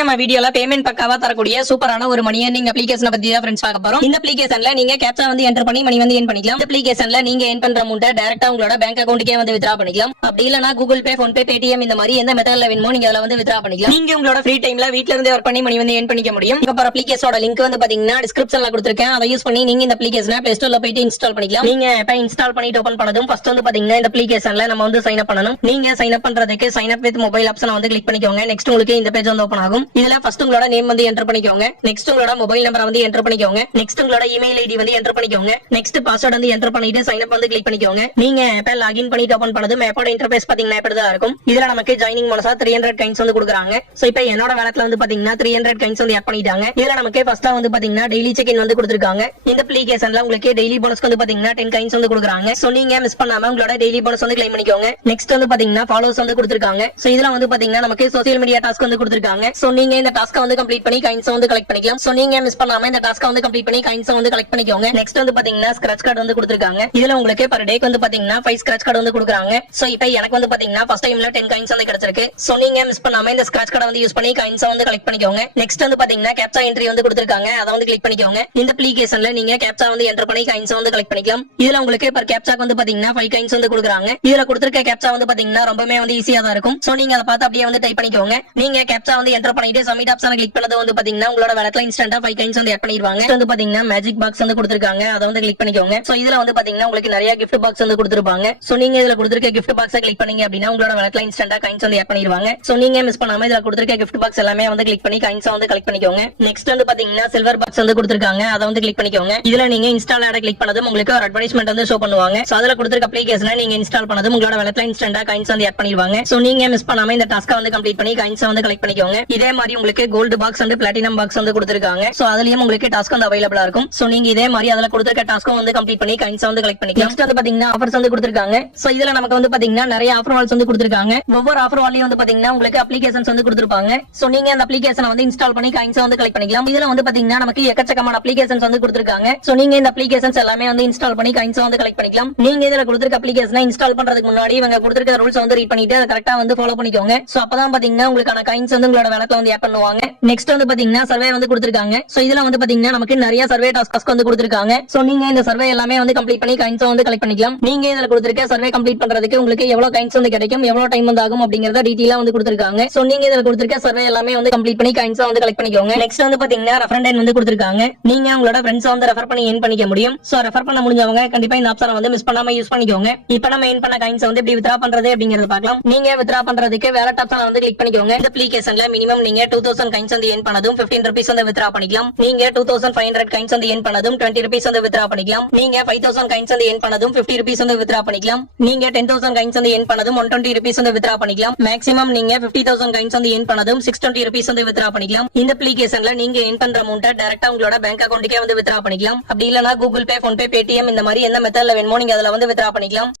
நம்ம வீடியோல பேமெண்ட் பக்காவா தரக்கூடிய சூப்பரான ஒரு மணி ஏர்னிங் அப்ளிகேஷனை பத்தி தான் ஃப்ரெண்ட்ஸ் பார்க்க போறோம். இந்த அப்ளிகேஷன்ல நீங்க கேப்சா வந்து என்டர் பண்ணி மணி வந்து ஏர்ன் பண்ணிக்கலாம். இந்த அப்ளிகேஷன்ல நீங்க ஏர்ன் பண்ற அமௌண்ட்டை டைரக்டா உங்களோட பேங்க் அக்கவுண்ட்க்கே வந்து வித்ரா பண்ணிக்கலாம். அப்படி இல்லனா கூகுள் பே, போன் பே, பேடிஎம் இந்த மாதிரி எந்த மெத்தட்ல வேணுமோ நீங்க அதல வந்து வித்ரா பண்ணிக்கலாம். நீங்க உங்களோட ஃப்ரீ டைம்ல வீட்ல இருந்தே ஒர்க் பண்ணி மணி வந்து ஏர்ன் பண்ணிக்க முடியும். இப்ப அப்ளிகேஷனோட லிங்க் வந்து பாத்தீங்கன்னா டிஸ்கிரிப்ஷன்ல கொடுத்திருக்கேன். அதை யூஸ் பண்ணி நீங்க இந்த அப்ளிகேஷனை Play Storeல போயிட்டு இன்ஸ்டால் பண்ணிக்கலாம். நீங்க இப்ப இன்ஸ்டால் பண்ணிட்டு ஓபன் பண்ணதும் ஃபர்ஸ்ட் வந்து பாத்தீங்கன்னா இந்த அப்ளிகேஷன்ல நம்ம வந்து சைன் அப் பண்ணனும். நீங்க சைன் அப் பண்றதுக்கு சைன் அப் வித் மொபைல் ஆப்ஷனை வந்து கிளிக் பண்ணிக்கோங்க. நெக்ஸ்ட் உங்களுக்கு இந்த பேஜ் வந்து ஓபன் ஆகும். இதுல ஃபர்ஸ்ட் உங்களோட நேம் வந்து என்டர் பண்ணிக்கோங்க. நெக்ஸ்ட் உங்களோட மொபைல் நம்பரை வந்து என்டர் பண்ணிக்கோங்க. நெக்ஸ்ட் உங்களோட இமெயில் ஐடி வந்து என்டர் பண்ணிக்கோங்க. நெக்ஸ்ட் பாஸ்வேர்ட் வந்து என்டர் பண்ணிட்டு சைன் அப் வந்து கிளிக் பண்ணிக்கோங்க. நீங்க ஆப்பை லாகின் பண்ணிட்டு ஓபன் பண்ணதும் ஆப்போட இன்டர்ஃபேஸ் பாத்தீங்கன்னா இப்படி தான் இருக்கும். இதுல நமக்கு ஜாயினிங் போனஸா 300 காயின்ஸ் வந்து கொடுக்குறாங்க. சோ இப்போ என்னோட வேலட்ல வந்து பாத்தீங்கன்னா 300 காயின்ஸ் வந்து ஆட் பண்ணிட்டாங்க. இதுல நமக்கு ஃபர்ஸ்டா வந்து பாத்தீங்கன்னா டெய்லி செக் இன் வந்து கொடுத்திருக்காங்க. இந்த அப்ளிகேஷன்ல உங்களுக்கு டெய்லி போனஸ்க்கு வந்து பாத்தீங்கன்னா 10 காயின்ஸ் வந்து கொடுக்குறாங்க. சோ நீங்க மிஸ் பண்ணாம உங்களோட டெய்லி போனஸ் வந்து கிளைம் பண்ணிக்கோங்க. நெக்ஸ்ட் வந்து பாத்தீங்கன்னா ஃபாலோவர்ஸ் வந்து கொடுத்திருக்காங்க. சோ இதுல வந்து பாத்தீங்கன்னா நமக்கு சோசியல் மீடியா டாஸ்க் வந்து கொடுத்திருக்காங்க. சோ நீங்க இந்த டாஸ்க் வந்து கம்ப்ளீட் பண்ணி காயின்ஸ் வந்து கலெக்ட் பண்ணிக்கலாம். சோ நீங்க மிஸ் பண்ணாம இந்த டாஸ்க் வந்து கம்ப்ளீட் பண்ணி காயின்ஸ் வந்து கலெக்ட் பண்ணிக்கோங்க. நெக்ஸ்ட் வந்து பாத்தீங்கன்னா ஸ்கிராட்ச் கார்டு வந்து கொடுத்திருக்காங்க. இதுல உங்களுக்கு per day வந்து பாத்தீங்கன்னா 5 ஸ்கிராட்ச் கார்டு வந்து கொடுக்குறாங்க. சோ இப்போ எனக்கு வந்து பாத்தீங்கன்னா ஃபர்ஸ்ட் டைம்ல 10 காயின்ஸ் வந்து கிடைச்சிருக்கு. சோ நீங்க மிஸ் பண்ணாம இந்த ஸ்கிராட்ச் கார்டை வந்து யூஸ் பண்ணி காயின்ஸ் வந்து கலெக்ட் பண்ணிக்கோங்க. நெக்ஸ்ட் வந்து பாத்தீங்கன்னா கேப்சா என்ட்ரி வந்து கொடுத்திருக்காங்க. அதை வந்து கிளிக் பண்ணிக்கோங்க. இந்த அப்ளிகேஷன்ல நீங்க கேப்சா வந்து என்டர் பண்ணி காயின்ஸ் வந்து கலெக்ட் பண்ணிக்கலாம். இதுல உங்களுக்கு per கேப்சாக்கு வந்து பாத்தீங்கன்னா 5 காயின்ஸ் வந்து கொடுக்குறாங்க. இதுல கொடுத்திருக்க கேப்சா வந்து பாத்தீங்கன்னா ரொம்பவே வந்து ஈஸியா தான் இருக்கும். சோ நீங்க அதை பார்த்து அப்படியே வந்து டைப் பண்ணிக்கோங்க. நீங்க கேப்சா வந்து என்டர் பண்ணிட்டு சப்மிட் ஆப்ஷனை கிளிக் பண்ணது வந்து பாத்தீங்கன்னா உங்களோட வேலட்ல இன்ஸ்டன்ட்டா 5 காயின்ஸ் வந்து ஆட் பண்ணிடுவாங்க. வந்து பாத்தீங்கன்னா மேஜிக் பாக்ஸ் வந்து கொடுத்திருக்காங்க. அதை வந்து கிளிக் பண்ணிக்கோங்க. சோ இதுல வந்து பாத்தீங்கன்னா உங்களுக்கு நிறைய gift பாக்ஸ் வந்து கொடுத்திருப்பாங்க. சோ நீங்க இதுல கொடுத்திருக்க gift பாக்ஸை கிளிக் பண்ணீங்க அப்படின்னா உங்களோட வேலட்ல இன்ஸ்டன்ட்டா காயின்ஸ் வந்து ஆட் பண்ணிடுவாங்க. சோ நீங்க மிஸ் பண்ணாம இதுல கொடுத்திருக்க gift பாக்ஸ் எல்லாமே வந்து கிளிக் பண்ணி காயின்ஸ் வந்து கலெக்ட் பண்ணிக்கோங்க. நெக்ஸ்ட் வந்து பாத்தீங்கன்னா சில்வர் பாக்ஸ் வந்து கொடுத்திருக்காங்க. அதை வந்து கிளிக் பண்ணிக்கோங்க. இதுல நீங்க இன்ஸ்டால் ஆட கிளிக் பண்ணதும் உங்களுக்கு ஒரு அட்வர்டைஸ்மென்ட் வந்து ஷோ பண்ணுவாங்க. சோ அதுல கொடுத்திருக்க அப்ளிகேஷனை நீங்க இன்ஸ்டால் பண்ணதும் உங்களோட வேலட்ல இன்ஸ்டன்ட்டா காயின்ஸ் வந்து ஆட் பண்ணிடுவாங்க. சோ நீங்க மிஸ் பண்ணாம இந்த டாஸ்கை வந்து கம்ப்ளீட் பண்ணி காயின்ஸ் வந்து கலெக்ட் பண்ணிக்கோங்க. இதே மாதிரி உங்களுக்கு கோல்டு பாக்ஸ் வந்து பிளாட்டினம் பாக்ஸ் வந்து கொடுத்திருக்காங்க. சோ அதுலயும் உங்களுக்கு டாஸ்க் வந்து அவைலபிளா இருக்கும். சோ நீங்க இதே மாதிரி அதுல கொடுத்திருக்க டாஸ்க்கும் வந்து கம்ப்ளீட் பண்ணி காயின்ஸ் வந்து கலெக்ட் பண்ணிக்கலாம். நெக்ஸ்ட் வந்து பாத்தீங்கன்னா ஆஃபர்ஸ் வந்து கொடுத்திருக்காங்க. சோ இதுல நமக்கு வந்து பாத்தீங்கன்னா நிறைய ஆஃபர் வால்ஸ் வந்து கொடுத்திருக்காங்க. ஒவ்வொரு ஆஃபர் வால்லையும் வந்து பாத்தீங்கன்னா உங்களுக்கு அப்ளிகேஷன்ஸ் வந்து கொடுத்திருப்பாங்க. சோ நீங்க அந்த அப்ளிகேஷனை வந்து இன்ஸ்டால் பண்ணி காயின்ஸ் வந்து கலெக்ட் பண்ணிக்கலாம். இதுல வந்து பாத்தீங்கன்னா நமக்கு எக்கச்சக்கமான அப்ளிகேஷன்ஸ் வந்து கொடுத்திருக்காங்க. சோ நீங்க இந்த அப்ளிகேஷன்ஸ் எல்லாமே வந்து இன்ஸ்டால் பண்ணி காயின்ஸ் வந்து கலெக்ட் பண்ணிக்கலாம். நீங்க இதுல கொடுத்திருக்க அப்ளிகேஷனை இன்ஸ்டால் பண்றதுக்கு முன்னாடி இவங்க கொடுத்திருக்க ரூல்ஸ் வந்து ரீட் பண்ணிட்டு அதை கரெக்ட்டா வந்து ஃபாலோ பண்ணிக்கோங்க. சோ அப்பதான் பாத்தீங்கன்னா உங்களுக்கான காயின்ஸ் வந்து உங்களோட வேலட்ல வந்து ஆட் பண்ணுவாங்க. நெக்ஸ்ட் வந்து பாத்தீங்கன்னா சர்வே வந்து கொடுத்திருக்காங்க. சோ இதுல வந்து பாத்தீங்கன்னா நமக்கு நிறைய சர்வே டாஸ்க் வந்து கொடுத்திருக்காங்க. சோ நீங்க இந்த சர்வே எல்லாமே வந்து கம்ப்ளீட் பண்ணி காயின்ஸ் வந்து கலெக்ட் பண்ணிக்கலாம். நீங்க இதுல கொடுத்திருக்க சர்வே கம்ப்ளீட் பண்றதுக்கு உங்களுக்கு எவ்வளவு காயின்ஸ் வந்து கிடைக்கும், எவ்வளவு டைம் வந்து ஆகும் அப்படிங்கறத டீடைலா வந்து கொடுத்திருக்காங்க. சோ நீங்க இதுல கொடுத்திருக்க சர்வே எல்லாமே வந்து கம்ப்ளீட் பண்ணி காயின்ஸ் வந்து கலெக்ட் பண்ணிக்கோங்க. நெக்ஸ்ட் வந்து பாத்தீங்கன்னா ரெஃபரண்ட் எண் வந்து கொடுத்திருக்காங்க. நீங்க உங்களோட ஃப்ரெண்ட்ஸ் வந்து ரெஃபர் பண்ணி எர்ன் பண்ணிக்க முடியும். சோ ரெஃபர் பண்ண முடிஞ்சவங்க கண்டிப்பா இந்த ஆப்ஷனை வந்து மிஸ் பண்ணாம யூஸ் பண்ணிக்கோங்க. இப்போ நம்ம எர்ன் பண்ண காயின்ஸ் வந்து எப்படி வித்ரா பண்றது அப்படிங்கறத பார்க்கலாம். நீங்க வித்ரா பண்றதுக்கு வேலட் ஆப்ஷனை வந்து கிளிக் பண்ணிக்கோங்க. இந்த அப்ளிகேஷன்ல மினிமம் நீங்க 2000 காயின்ஸ் வந்து எர்ன் பண்ணதும் 15 ரூபீஸ் வந்து வித்ரா பண்ணிக்கலாம். நீங்க 2500 காயின்ஸ் வந்து எர்ன் பண்ணதும் 20 ரூபீஸ் வந்து வித்ரா பண்ணிக்கலாம். நீங்க 5000 காயின்ஸ் வந்து எர்ன் பண்ணதும் 50 ரூபீஸ் வந்து வித்ரா பண்ணிக்கலாம். நீங்க 10000 காயின்ஸ் வந்து எர்ன் பண்ணதும் 120 ரூபீஸ் வந்து வித்ரா பண்ணிக்கலாம். மேக்ஸிமம் நீங்க 50000 காயின்ஸ் வந்து எர்ன் பண்ணதும் 620 ரூபீஸ் வந்து வித்ரா பண்ணிக்கலாம். இந்த அப்ளிகேஷன்ல நீங்க எர்ன் பண்ற அமௌண்ட்டை டைரக்டா உங்களோட பேங்க் அக்கவுண்ட்க்கே வந்து வித்ரா பண்ணிக்கலாம். அப்படி இல்லனா கூகுள் பே, போன் பே, பேடிஎம் இந்த மாதிரி எந்த மெத்தட்ல வேணுமோ நீங்க அதல வந்து வித்ரா பண்ணிக்கலாம்.